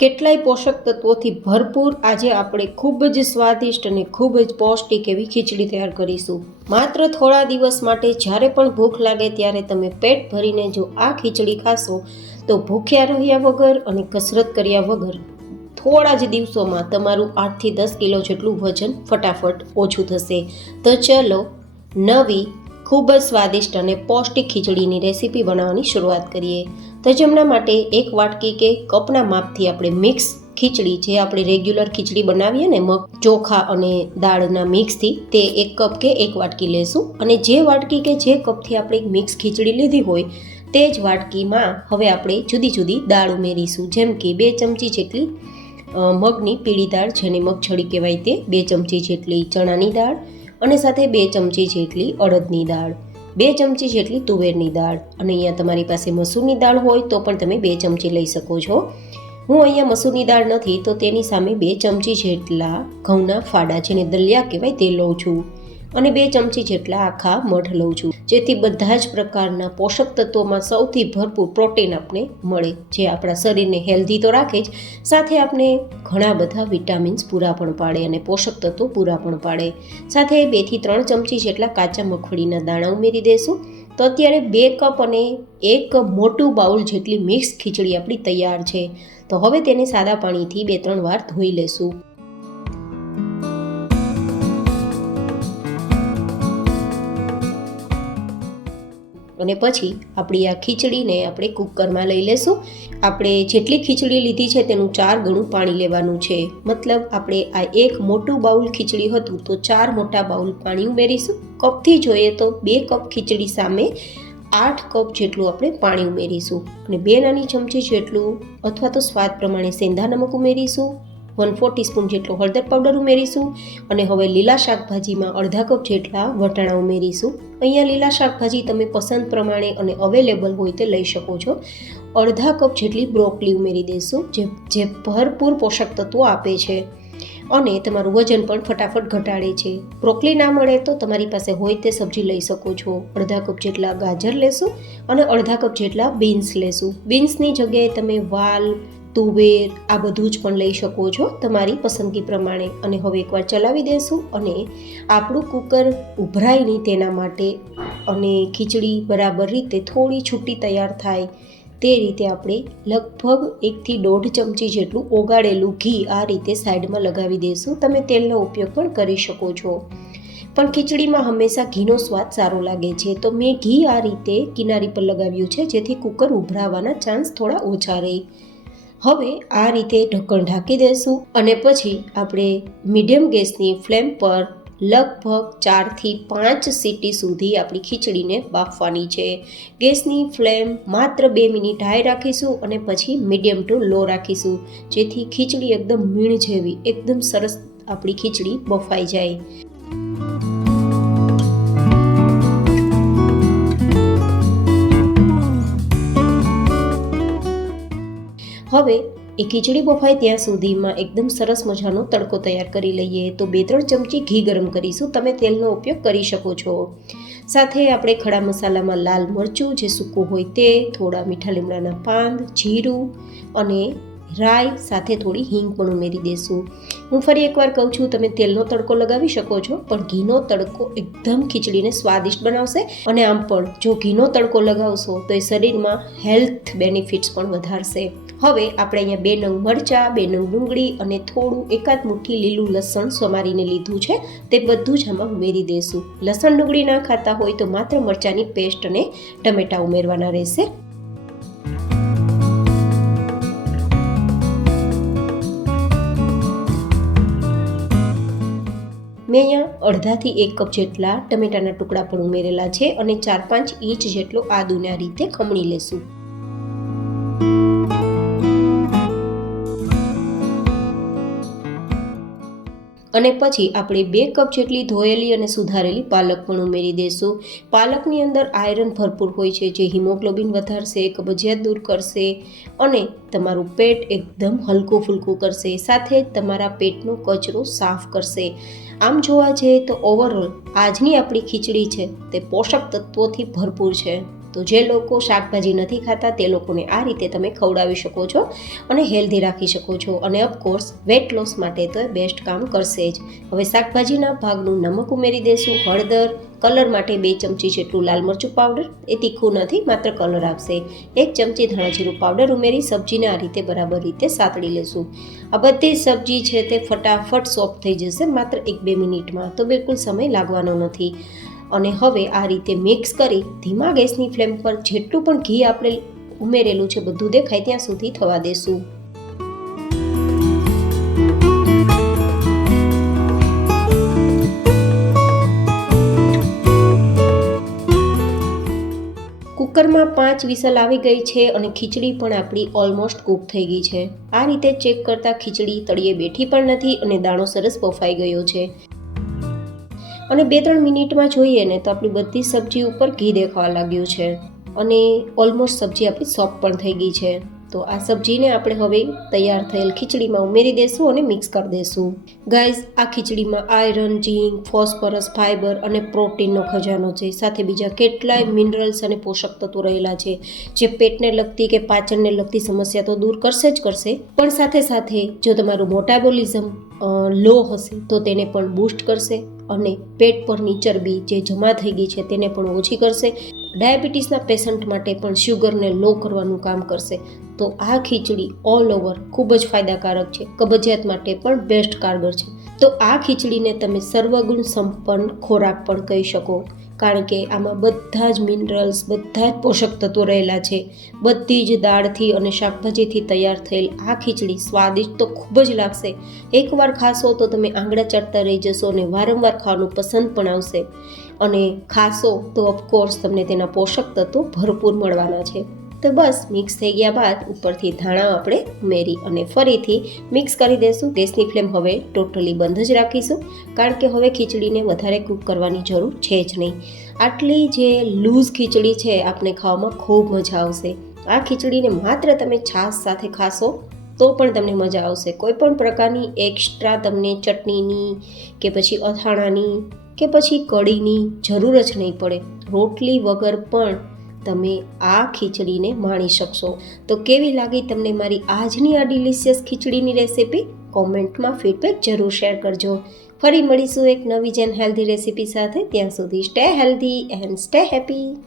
કેટલાય પોષક તત્વોથી ભરપૂર આજે આપણે ખૂબ જ સ્વાદિષ્ટ અને ખૂબ જ પૌષ્ટિક એવી ખીચડી તૈયાર કરીશું. માત્ર થોડા દિવસ માટે જ્યારે પણ ભૂખ લાગે ત્યારે તમે પેટ ભરીને જો આ ખીચડી ખાશો તો ભૂખ્યા રહ્યા વગર અને કસરત કર્યા વગર થોડા જ દિવસોમાં તમારું 8 થી 10 કિલો જેટલું વજન ફટાફટ ઓછું થશે. તો ચલો નવી ખૂબ જ સ્વાદિષ્ટ અને પૌષ્ટિક ખીચડીની રેસીપી બનાવવાની શરૂઆત કરીએ. તો જેમના માટે એક વાટકી કે કપના માપથી આપણે મિક્સ ખીચડી, જે આપણે રેગ્યુલર ખીચડી બનાવીએ ને મગ ચોખા અને દાળના મિક્સથી, તે 1 કપ કે 1 વાટકી લેશું. અને જે વાટકી કે જે કપથી આપણે મિક્સ ખીચડી લીધી હોય તે જ વાટકીમાં હવે આપણે જુદી જુદી દાળ ઉમેરીશું. જેમ કે 2 ચમચી જેટલી મગની પીળી દાળ, જેને મગછળી કહેવાય, તે 2 ચમચી જેટલી ચણાની દાળ અને સાથે 2 ચમચી જેટલી અડદની દાળ, 2 ચમચી જેટલી તુવેરની દાળ, અને અહીંયા તમારી પાસે મસૂરની દાળ હોય તો પણ તમે 2 ચમચી લઈ શકો છો. હું અહીંયા મસૂરની દાળ નથી તો તેની સામે 2 ચમચી જેટલા ઘઉંના ફાડા, જેને દલિયા કહેવાય, તે લઉં છું. અને 2 ચમચી જેટલા આખા મઠ લઉં છું, જેથી બધા જ પ્રકારના પોષક તત્વોમાં સૌથી ભરપૂર પ્રોટીન આપણે મળે, જે આપણા શરીરને હેલ્ધી તો રાખે જ, સાથે આપણે ઘણા બધા વિટામિન્સ પૂરા પણ પાડે અને પોષક તત્વો પૂરા પણ પાડે. સાથે 2 થી 3 ચમચી જેટલા કાચા મગફળીના દાણા ઉમેરી દઈશું. તો અત્યારે 2 કપ અને 1 મોટું બાઉલ જેટલી મિક્સ ખીચડી આપણી તૈયાર છે. તો હવે તેને સાદા પાણીથી 2-3 વાર ધોઈ લેશું. અને પછી આપણી આ ખીચડીને આપણે કુકરમાં લઈ લેશું. આપણે જેટલી ખીચડી લીધી છે તેનું 4 ગણું પાણી લેવાનું છે. મતલબ આપણે આ 1 મોટું બાઉલ ખીચડી હતું તો 4 મોટા બાઉલ પાણી ઉમેરીશું. કપથી જોઈએ તો 2 કપ ખીચડી સામે 8 કપ જેટલું આપણે પાણી ઉમેરીશું. અને 2 નાની ચમચી જેટલું અથવા તો સ્વાદ પ્રમાણે સેંધા નમક ઉમેરીશું. 1/4 ટીસ્પૂન જેટલો હળદર પાવડર ઉમેરીશું. અને હવે લીલા શાકભાજીમાં અડધા કપ જેટલા વટાણા ઉમેરીશું. અહીંયા લીલા શાકભાજી તમે પસંદ પ્રમાણે અને અવેલેબલ હોય તે લઈ શકો છો. અડધા કપ જેટલી બ્રોકલી ઉમેરી દઈશું, જે ભરપૂર પોષક તત્વો આપે છે અને તમારું વજન પણ ફટાફટ ઘટાડે છે. બ્રોકલી ના મળે તો તમારી પાસે હોય તે સબ્જી લઈ શકો છો. અડધા કપ જેટલા ગાજર લેશું અને અડધા કપ જેટલા બીન્સ લેશું. બીન્સની જગ્યાએ તમે વાલ, તુવેર આ બધું જ પણ લઈ શકો છો તમારી પસંદગી પ્રમાણે. અને હવે એકવાર ચલાવી દેશું અને આપણું કુકર ઉભરાય નહીં તેના માટે અને ખીચડી બરાબર રીતે થોડી છૂટી તૈયાર થાય તે રીતે આપણે લગભગ 1 થી 1.5 ચમચી જેટલું ઓગાળેલું ઘી આ રીતે સાઈડમાં લગાવી દઈશું. તમે તેલનો ઉપયોગ પણ કરી શકો છો, પણ ખીચડીમાં હંમેશા ઘીનો સ્વાદ સારો લાગે છે. તો મેં ઘી આ રીતે કિનારી પર લગાવ્યું છે, જેથી કુકર ઉભરાવાના ચાન્સ થોડા ઓછા રહે. હવે આ રીતે ઢક્કણ ઢાંકી દઈશું અને પછી આપણે મીડિયમ ગેસની ફ્લેમ પર લગભગ 4 થી 5 સીટી સુધી આપણી ખીચડીને બાફવાની છે. ગેસની ફ્લેમ માત્ર 2 મિનિટ હાઈ રાખીશું અને પછી મીડિયમ ટુ લો રાખીશું, જેથી ખીચડી એકદમ મીણ જેવી એકદમ સરસ આપણી ખીચડી બફાઈ જાય. હવે એ ખીચડી બફાય ત્યાં સુધીમાં એકદમ સરસ મજાનો તડકો તૈયાર કરી લઈએ. તો 2-3 ચમચી ઘી ગરમ કરીશું. તમે તેલનો ઉપયોગ કરી શકો છો. સાથે આપણે ખડા મસાલામાં લાલ મરચું, જે સૂકું હોય તે, થોડા મીઠા લીમડાના પાન, જીરું અને રાઈ, સાથે થોડી હિંગ પણ ઉમેરી દઈશું. હું ફરી એકવાર કહું છું, તમે તેલનો તડકો લગાવી શકો છો, પણ ઘીનો તડકો એકદમ ખીચડીને સ્વાદિષ્ટ બનાવશે. અને આમ પણ જો ઘીનો તડકો લગાવશો તો એ શરીરમાં હેલ્થ બેનિફિટ્સ પણ વધારશે. હવે આપણે અહીંયા 2 નંગ મરચાં, 2 નંગ ડુંગળી અને થોડું એકાદ મુઠ્ઠી લીલું લસણ સમારીને લીધું છે, તે બધું જ આમાં ઉમેરી દઈશું. લસણ ડુંગળી ના ખાતા હોય તો માત્ર મરચાંની પેસ્ટ અને ટમેટાં ઉમેરવાના રહેશે. મેં અહીંયા અડધાથી 1 કપ જેટલા ટમેટાના ટુકડા પણ ઉમેરેલા છે અને 4-5 ઇંચ જેટલો આદુને આ રીતે ખમણી લેશું. અને પછી આપણે 2 કપ જેટલી ધોયેલી અને સુધારેલી પાલક પણ ઉમેરી દઈશું. પાલકની અંદર આયરન ભરપૂર હોય છે, જે હિમોગ્લોબિન વધારશે, કબજિયાત દૂર કરશે અને તમારું પેટ એકદમ હલકું ફૂલકું કરશે. સાથે તમારા પેટનો કચરો સાફ કરશે. આમ જોવા જઈએ તો ઓવરઓલ આજની આપણી ખીચડી છે તે પોષક તત્વોથી ભરપૂર છે. તો જે લોકો શાકભાજી નથી ખાતા તે લોકોને આ રીતે તમે ખવડાવી શકો છો અને હેલ્ધી રાખી શકો છો. અને ઓફકોર્સ વેટ લોસ માટે તો એ બેસ્ટ કામ કરશે જ. હવે શાકભાજીના ભાગનું નમક ઉમેરી દઈશું, હળદર, કલર માટે 2 ચમચી જેટલું લાલ મરચું પાવડર, એ તીખું નથી, માત્ર કલર આપશે. 1 ચમચી ધાણા જીરું પાવડર ઉમેરી સબ્જીને આ રીતે બરાબર રીતે સાતળી લેશું. આ બધી સબ્જી છે તે ફટાફટ સોફ્ટ થઈ જશે માત્ર 1-2 મિનિટમાં, તો બિલકુલ સમય લાગવાનો નથી. અને હવે આ રીતે મિક્સ કરી ધીમા ગેસની ફ્લેમ પર જેટલું પણ ઘી આપણે ઉમેરેલું છે બધું દેખાય ત્યાં સુધી થવા દેશું. કુકરમાં 5 વિસલ આવી ગઈ છે અને ખીચડી પણ આપણી ઓલમોસ્ટ કૂક થઈ ગઈ છે. આ રીતે ચેક કરતાં ખીચડી તળિયે બેઠી પણ નથી અને દાણો સરસ બફાઈ ગયો છે. અને 2-3 મિનિટમાં જોઈએ ને તો આપણી બધી સબ્જી ઉપર ઘી દેખાવા લાગ્યું છે અને ઓલમોસ્ટ સબ્જી આપણી સોફ્ટ પણ થઈ ગઈ છે. તો આ સબ્જીને આપણે હવે તૈયાર થયેલ ખીચડીમાં ઉમેરી દઈશું અને મિક્સ કરી દઈશું. ગાઈઝ, આ ખીચડીમાં આયરન, ઝીંક, ફોસ્ફરસ, ફાઇબર અને પ્રોટીનનો ખજાનો છે. સાથે બીજા કેટલાય મિનરલ્સ અને પોષક તત્વો રહેલા છે જે પેટને લગતી કે પાચનને લગતી સમસ્યા તો દૂર કરશે જ કરશે, પણ સાથે સાથે જો તમારું મેટાબોલિઝમ લો હશે તો તેને પણ બૂસ્ટ કરશે અને પેટ પરની ચરબી જે જમા થઈ ગઈ છે તેને પણ ઓછી કરશે. ડાયાબિટીસના પેશન્ટ માટે પણ શુગરને લો કરવાનું કામ કરશે. તો આ ખીચડી ઓલ ઓવર ખૂબ જ ફાયદાકારક છે, કબજિયાત માટે પણ બેસ્ટ કારગર છે. તો આ ખીચડીને તમે સર્વગુણ સંપન્ન ખોરાક પણ કહી શકો, કારણ કે આમાં બધા જ મિનરલ્સ, બધા જ પોષક તત્વો રહેલા છે. બધી જ દાળથી અને શાકભાજીથી તૈયાર થયેલ આ ખીચડી સ્વાદિષ્ટ તો ખૂબ જ લાગશે. એકવાર ખાશો તો તમે આંગળા ચાટતા રહી જશો અને વારંવાર ખાવાનું પસંદ પણ આવશે. અને ખાશો તો ઓફકોર્સ તમને તેના પોષક તત્વો ભરપૂર મળવાના છે. તો બસ મિક્સ થઈ ગયા બાદ ઉપરથી ધાણા આપણે ઉમેરી અને ફરીથી મિક્સ કરી દઈશું. ગેસની ફ્લેમ હવે ટોટલી બંધ જ રાખીશું, કારણ કે હવે ખીચડીને વધારે કૂક કરવાની જરૂર છે જ નહીં. આટલી જે લૂઝ ખીચડી છે આપણે ખાવામાં ખૂબ મજા આવશે. આ ખીચડીને માત્ર તમે છાશ સાથે ખાશો તો પણ તમને મજા આવશે. કોઈ પણ પ્રકારની એક્સ્ટ્રા તમને ચટણીની કે પછી અથાણાની કે પછી કઢીની જરૂર જ નહીં પડે. રોટલી વગર પણ તમે આ ખીચડીને માણી શકશો. તો કેવી લાગી તમને મારી આજની આ ડિલિશિયસ ખીચડીની રેસિપી? કોમેન્ટમાં ફીડબેક જરૂર શેર કરજો. ફરી મળીશું એક નવી જેન હેલ્ધી રેસિપી સાથે. ત્યાં સુધી stay healthy and stay happy.